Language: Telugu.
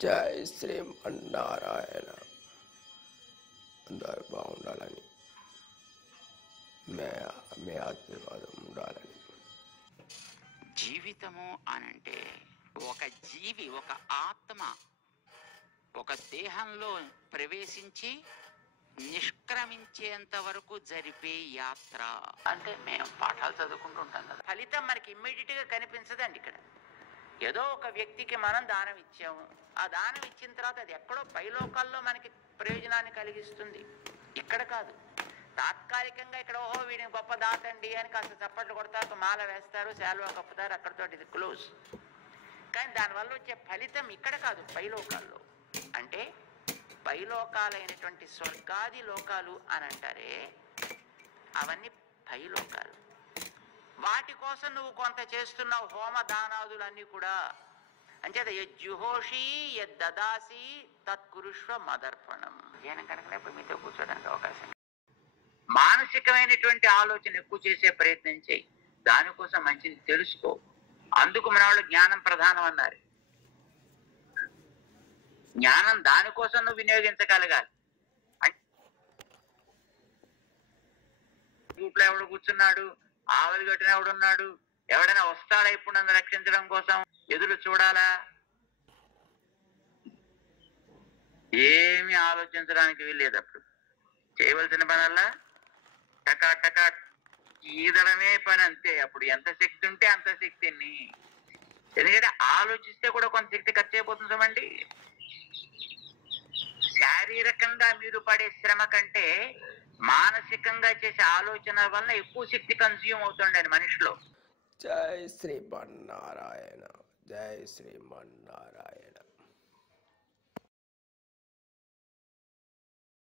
జై శ్రీమన్నారాయణ. అందరూ బాగుండాలని, మీ ఆశీర్వాదం ఉండాలని. జీవితము అనంటే ఒక జీవి, ఒక ఆత్మ ఒక దేహంలో ప్రవేశించి నిష్క్రమించేంత వరకు జరిపే యాత్ర. అంటే మేము పాఠాలు చదువుకుంటుంటాం కదా, ఫలితం మనకి ఇమ్మీడియట్ గా కనిపించదండి. ఇక్కడ ఏదో ఒక వ్యక్తికి మనం దానం ఇచ్చాము, ఆ దానం ఇచ్చిన తర్వాత అది ఎక్కడో పైలోకాల్లో మనకి ప్రయోజనాన్ని కలిగిస్తుంది. ఇక్కడ కాదు, తాత్కాలికంగా ఇక్కడ ఓహో వీడిని గొప్ప దాతండి అని కాస్త చప్పట్లు కొడతారు, మాల వేస్తారు, శాలువా కప్పుతారు, అక్కడితో ఇది క్లోజ్. కానీ దానివల్ల వచ్చే ఫలితం ఇక్కడ కాదు, పైలోకాల్లో. అంటే పైలోకాలైనటువంటి స్వర్గాది లోకాలు అని అంటారే, అవన్నీ పైలోకాలు. వాటి కోసం నువ్వు కొంత చేస్తున్నావు, హోమ దానాదులన్నీ కూడా. అంచేత యజ్జుహోషి యద్దదాసి తత్కురుష్వ మదర్పణం. నేను కనుక మీతో కూర్చోడానికి అవకాశం. మానసికమైనటువంటి ఆలోచన ఎక్కువ చేసే ప్రయత్నం చేయి, దానికోసం మంచిది తెలుసుకో. అందుకు మన వాళ్ళు జ్ఞానం ప్రధానం అన్నారు. జ్ఞానం దానికోసం నువ్వు వినియోగించగలగాలి. ఇంట్లో ఎవడు కూర్చున్నాడు, ఆవలి కట్టిన ఎవడున్నాడు, ఎవడైనా వస్తాడా ఇప్పుడు నన్ను రక్షించడం కోసం ఎదురు చూడాలా? ఏమి ఆలోచించడానికి వీల్లేదు. అప్పుడు చేయవలసిన పనల్లా టకా టకా ఈదడమే పని, అంతే. అప్పుడు ఎంత శక్తి ఉంటే అంత శక్తిని, ఎందుకంటే ఆలోచిస్తే కూడా కొంత శక్తి ఖర్చు అయిపోతుంది. చూడండి, శారీరకంగా మీరు పడే శ్రమ కంటే మానసికంగా చేసే ఆలోచన వల్ల ఎక్కువ శక్తి కన్స్యూమ్ అవుతుండేది మనిషిలో. జై శ్రీమన్నారాయణ, జై శ్రీమన్నారాయణ.